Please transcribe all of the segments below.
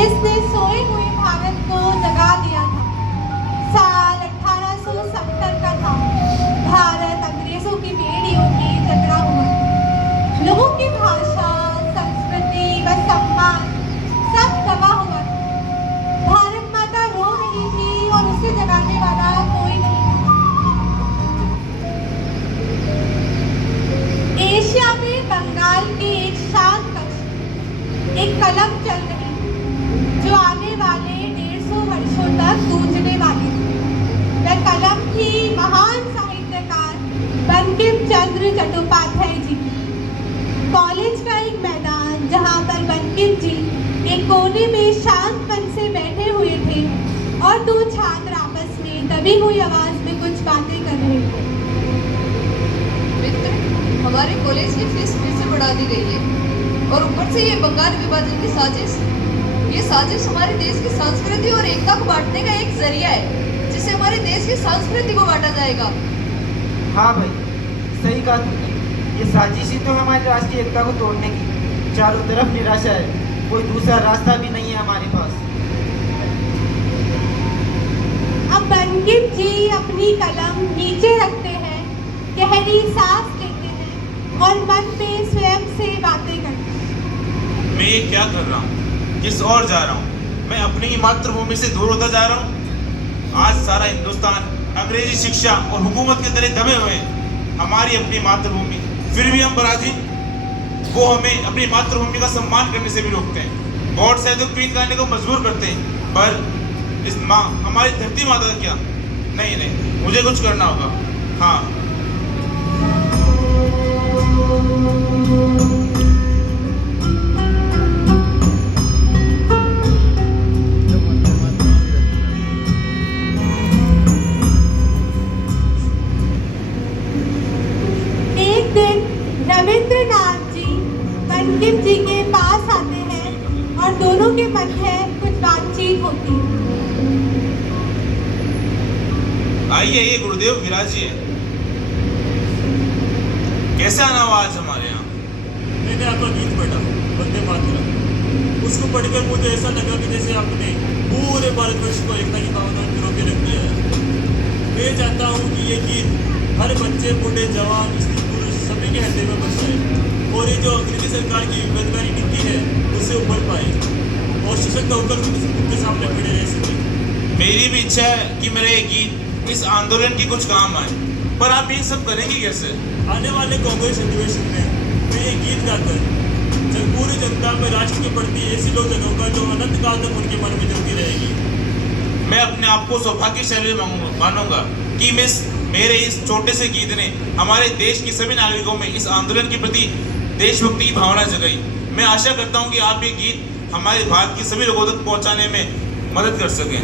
जिसने सोए हुए भारत को जगा दिया था। साल 1870 का था। भारत अंग्रेजों की बेड़ियों में जकड़ा हुआ था। लोगों की भाषा, संस्कृति व सम्मान सब दबा हुआ था। भारत माता रो रही थी और उसे जगाने वाला कोई नहीं था। एशिया में बंगाल के एक शांत कक्ष एक कलम चल रही जो आने वाले 150 वर्षों तक गूंजने वाली थी। वह कलम थी महान साहित्यकार बंकिम चंद्र चट्टोपाध्याय जी की। कॉलेज का एक मैदान जहाँ पर बंकिम जी एक कोने में शांत मन से बैठे हुए थे और दो छात्र आपस में दबी हुई आवाज में कुछ बातें कर रहे थे। मित्र, हमारे कॉलेज की फीस फिर से बढ़ा दी गई है और ऊपर से ये बंगाल विभाजन की साजिश। ये साजिश हमारे देश की संस्कृति और एकता को बांटने का एक जरिया है, जिससे हमारे देश की संस्कृति को बांटा जाएगा। हाँ भाई, सही कहा तुमने। ये साजिश ही तो है हमारी राष्ट्रीय एकता को तोड़ने की। चारों तरफ निराशा है, कोई दूसरा रास्ता भी नहीं है हमारे पास। अब बंकिम जी अपनी कलम नीचे रखते हैं, गहरी सांस लेते हैं और मन में स्वयं से बातें करते हैं। मैं ये क्या कर रहा हूँ? किस ओर जा रहा हूँ? मैं अपनी ही मातृभूमि से दूर होता जा रहा हूँ। आज सारा हिंदुस्तान अंग्रेजी शिक्षा और हुकूमत के तले दबे हुए हैं। हमारी अपनी मातृभूमि, फिर भी हम पराधीन। वो हमें अपनी मातृभूमि का सम्मान करने से भी रोकते हैं। गॉड से तो प्रीत करने को मजबूर करते हैं। पर इस माँ, हमारी धरती माता का क्या? नहीं नहीं, मुझे कुछ करना होगा। हाँ, रविंद्रनाथ जी बंकिम जी के पास आते हैं और दोनों के मध्य कुछ बातचीत होती है। आइए आइए गुरुदेव, विराजिए। कैसे आना हुआ आज हमारे यहाँ? मैंने आपका गीत पढ़ा, वंदे मातरम। उसको पढ़कर मुझे ऐसा लगा कि जैसे आपने पूरे भारतवर्ष को एकता की भावना में पिरो के रख दिया है। मैं चाहता हूँ कि ये गीत हर बच्चे, बूढ़े, जवान, स्त्री, पुरुष सभी के हृदय में बस जाए और ये जो अंग्रेजी सरकार की विवेककारी नीति है उससे उभर पाए और सशक्त होकर उनके सामने खड़े रह सके। मेरी भी इच्छा है कि मेरे ये गीत इस आंदोलन की कुछ काम आए, पर आप ये सब करेंगे कैसे? आने वाले कांग्रेस अधिवेशन में मैं ये गीत गाकर पूरी जनता में राष्ट्र के प्रति ऐसी लोग जगाऊंगा जो अनंत काल तक उनके मन में जलती रहेगी। मैं अपने आप को सौभाग्यशाली मानूंगा कि मेरे इस छोटे से गीत ने हमारे देश की सभी नागरिकों में इस आंदोलन के प्रति देशभक्ति की भावना जगाई। मैं आशा करता हूं कि आप ये गीत हमारे भारत के सभी लोगों तक पहुंचाने में मदद कर सकें।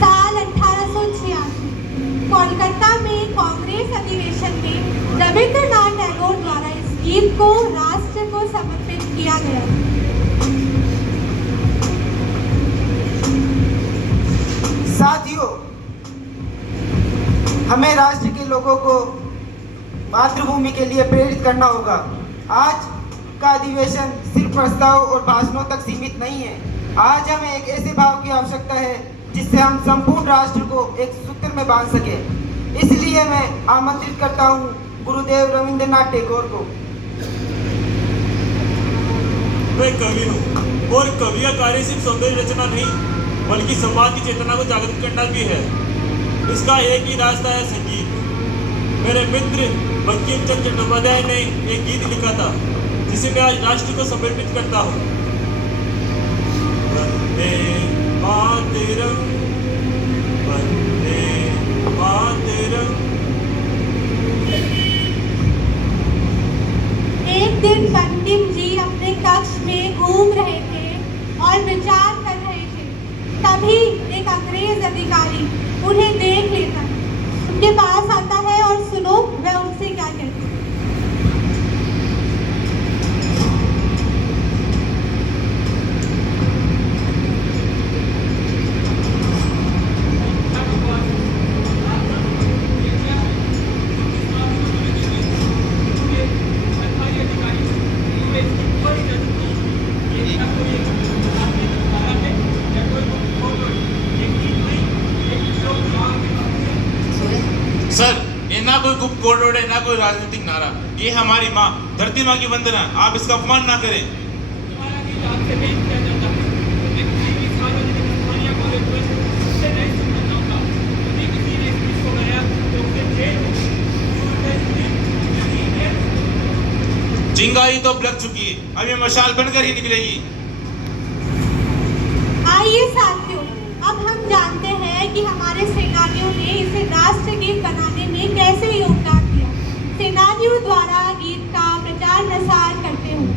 साल 1886 कोलकाता में कांग्रेस अधिवेशन में रविंद्रनाथ टैगोर द्वारा इस गीत को राष्ट्र को समर्पित किया गया। साथियों, हमें राष्ट्र के लोगों को मातृभूमि के लिए प्रेरित करना होगा। आज का अधिवेशन सिर्फ प्रस्ताव और भाषणों तक सीमित नहीं है। आज हमें एक ऐसे भाव की आवश्यकता है जिससे हम संपूर्ण राष्ट्र को एक सूत्र में बांध सके। इसलिए मैं आमंत्रित करता हूँ गुरुदेव रविंद्रनाथ टैगोर को। मैं कवि हूँ और कवि का कार्य सिर्फ सौंदर्य रचना नहीं बल्कि समाज की चेतना को जागृत करना भी है। इसका एक ही रास्ता है, संगीत। मेरे मित्र बंकिम चंद्र चट्टोपाध्याय ने एक गीत लिखा था जिसे मैं आज राष्ट्र को समर्पित करता हूँ। वंदे मातरम, वंदे मातरम। एक दिन बंकिम जी अपने कक्ष में घूम रहे थे और विचार कर रहे थे। तभी एक अंग्रेज अधिकारी उन्हें देख लेता है, उनके पास आता है और सुनो वह उनसे क्या कहता है। कोई कोड वर्ड है, ना कोई राजनीतिक नारा। ये हमारी माँ, धरती माँ की वंदना, आप इसका अपमान ना करें। हमारा गीत आपसे पेश किया जाता है। मैं किसी भी सार्वजनिक स्थान या कॉलेज में इससे नहीं सुनना चाहूंगा। यदि किसी ने इस गीत को गाया तो उसे जेल हो। चिंगारी तो अब लग चुकी है, अब ये मशाल बनकर ही निकलेगी। आइए साथियों, अब हम जानते हैं कि हमारे सेनानियों ने इसे राष्ट्रगीत बनाने में कैसे योगदान दिया। सेनानियों द्वारा गीत का प्रचार प्रसार करते हुए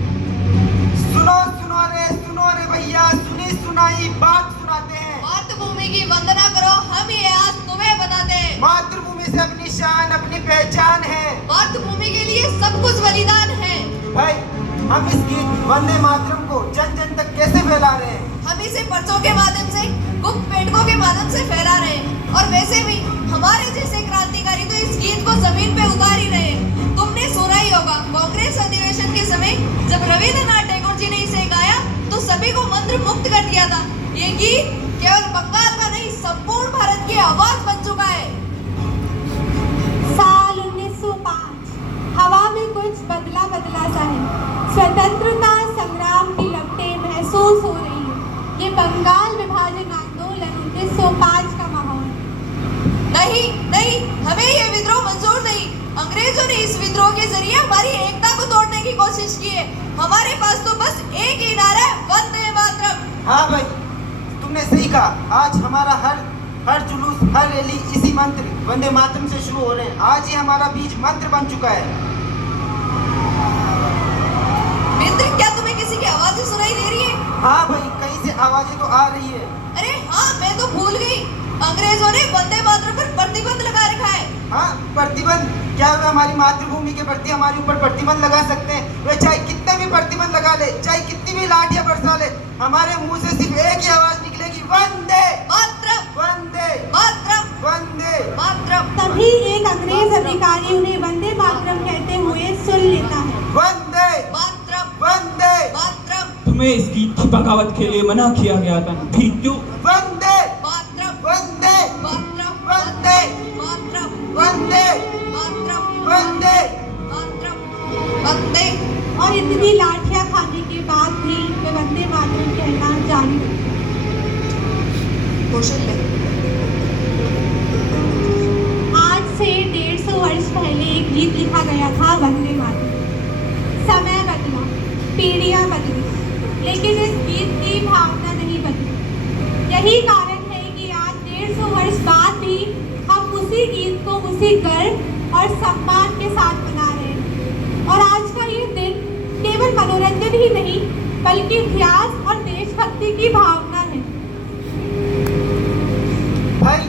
सुनो रे भैया, सुनी सुनाई बात सुनाते हैं। मातृभूमि की वंदना करो, हम ये आज तुम्हें बताते हैं। मातृभूमि से अपनी शान, अपनी पहचान है। मातृभूमि के लिए सब कुछ बलिदान है। भाई, हम इस गीत वंदे मातरम को जन जन तक कैसे फैला रहे हैं? हम इसे पर्चों के माध्यम से, गुप्त पेटकों के माध्यम से फैला रहे हैं। और वैसे भी हमारे जैसे क्रांतिकारी तो इस गीत को जमीन पे उतार ही रहे हैं। तुमने सुना ही होगा, कांग्रेस अधिवेशन के समय जब रविंद्रनाथ टैगोर जी ने इसे गाया तो सभी को मंत्र मुक्त कर दिया था। ये गीत केवल बंगाल का नहीं, संपूर्ण भारत की आवाज बन चुका है। साल 1905, हवा में कुछ बदला बदला सा है। स्वतंत्रता संग्राम की लपटें महसूस हो रही है। ये बंगाल विभाजन आंदोलन 1905 का माहौल। नहीं, हमें ये विद्रोह मंजूर नहीं। अंग्रेजों ने इस विद्रोह के जरिए हमारी एकता को तोड़ने की कोशिश की है। हमारे पास तो बस एक ही नारा है, वंदे मातरम। हाँ भाई, तुमने सही कहा। आज हमारा हर जुलूस, हर रैली इसी मंत्र वंदे मातरम से शुरू हो रहे हैं। आज ये हमारा बीज मंत्र बन चुका है। मित्र, क्या तुम्हें किसी की आवाजें सुनाई दे रही है? हाँ भाई, कहीं से आवाजें तो आ रही है। अरे हाँ, मैं तो भूल गई। अंग्रेजों ने वंदे मातरम पर प्रतिबंध लगा रखा है। हाँ, प्रतिबंध? क्या वे हमारी मातृभूमि के प्रति हमारे ऊपर प्रतिबंध लगा सकते हैं? वे चाहे कितने भी प्रतिबंध लगा ले, चाहे कितनी भी लाठियां बरसा ले, हमारे मुंह से सिर्फ एक ही आवाज निकलेगी, वंदे मातरम, वंदे मातरम, वंदे मातरम। तभी एक अंग्रेज अधिकारी उन्हें वंदे मातरम कहते हुए सुन लेता है। वंदे मातरम, वंदे मातरम, तुम्हें इस गीत की बगावत के लिए मना किया गया था, ठीक क्यों? वंदे मातरम, वंदे मातरम, वंदे मातरम, वंदे मातरम, वंदे मातरम, वंदे। और इतनी लाठियां खाने के बाद भी वे वंदे मातरम कहना जारी रखे। कौशल आज से 150 वर्ष पहले एक गीत लिखा गया था, वंदे मातरम। समय बदला, पीढ़ियां बदली, लेकिन इस गीत की भावना नहीं बदली। यही कारण है कि आज 150 वर्ष बाद भी हम उसी गीत को उसी गर्व और सम्मान के साथ मना रहे हैं। और आज का ये दिन केवल मनोरंजन ही नहीं, बल्कि इतिहास और देशभक्ति की भावना है। भाई,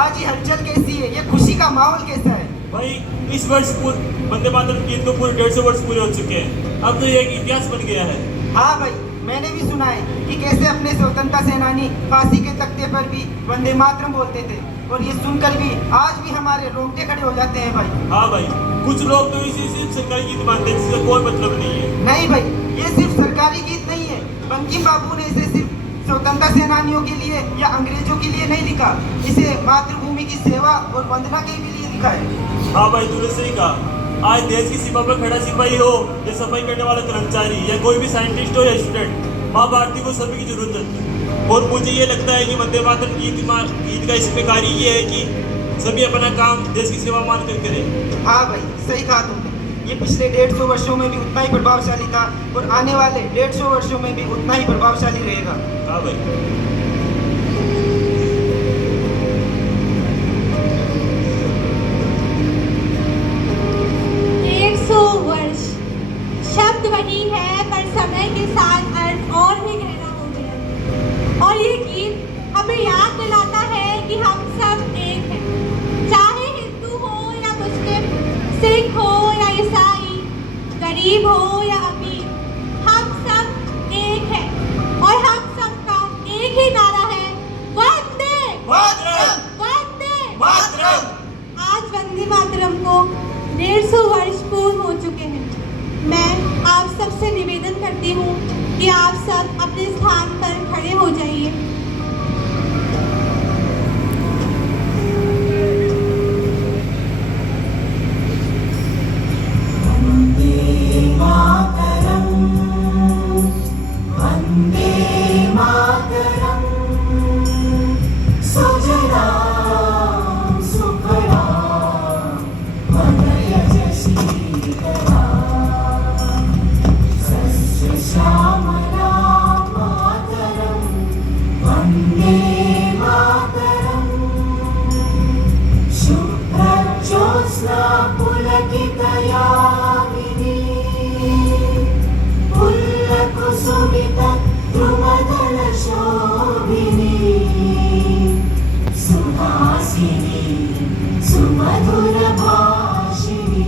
आज ये हलचल कैसी है? ये खुशी का माहौल कैसा है? भाई, इस वर्ष वंदे मातरम गीत को पूरे 150 वर्ष पूरे हो चुके हैं। अब तो ये एक इतिहास बन गया है। हाँ भाई, मैंने भी सुना है कि कैसे अपने स्वतंत्रता सेनानी फांसी के तख्ते पर भी वंदे मातरम बोलते थे। और ये सुनकर भी आज भी हमारे रोंगटे खड़े हो जाते हैं भाई। हाँ भाई, कुछ लोग तो इसी सिर्फ सरकारी गीत मानते हैं, जिसका कोई मतलब नहीं है। नहीं भाई, ये सिर्फ सरकारी गीत नहीं है। बंकिम बाबू ने इसे सिर्फ स्वतंत्रता सेनानियों के लिए या अंग्रेजों के लिए नहीं लिखा, इसे मातृभूमि की सेवा और वंदना के भी लिए लिखा है। हाँ भाई, तूने सही कहा। आज देश की सीमा पर खड़ा सिपाही हो या सफाई करने वाला कर्मचारी या कोई भी साइंटिस्ट हो या स्टूडेंट, माँ भारती को सभी की जरूरत है। और मुझे ये लगता है कि वंदे मातरम गीत का इसमें कार्य ये है कि सभी अपना काम देश की सेवा मान कर करें। हाँ भाई, सही कहा तुमने। ये पिछले 150 वर्षों में भी उतना ही प्रभावशाली था और आने वाले 150 वर्षों में भी उतना ही प्रभावशाली रहेगा। हाँ भाई। 150 वर्ष शब्द वही है, पर समय के साथ अर्थ और भी गहरा हो गया। और ये गीत हमें याद दिलाता है कि हम सब एक हैं, चाहे हिंदू हो या मुस्लिम, सिख हो या ईसाई, गरीब हो या अमीर, हम सब एक हैं। और हम सबका एक ही नारा है, वंदे मातरम! वंदे मातरम! आज वंदे मातरम को 150 वर्ष पूर्ण हो चुके हैं। मैं आप सबसे निवेदन करती हूँ कि आप सब अपने स्थान पर खड़े हो जाइए। सुहासिनी सुमधुर भाषिणी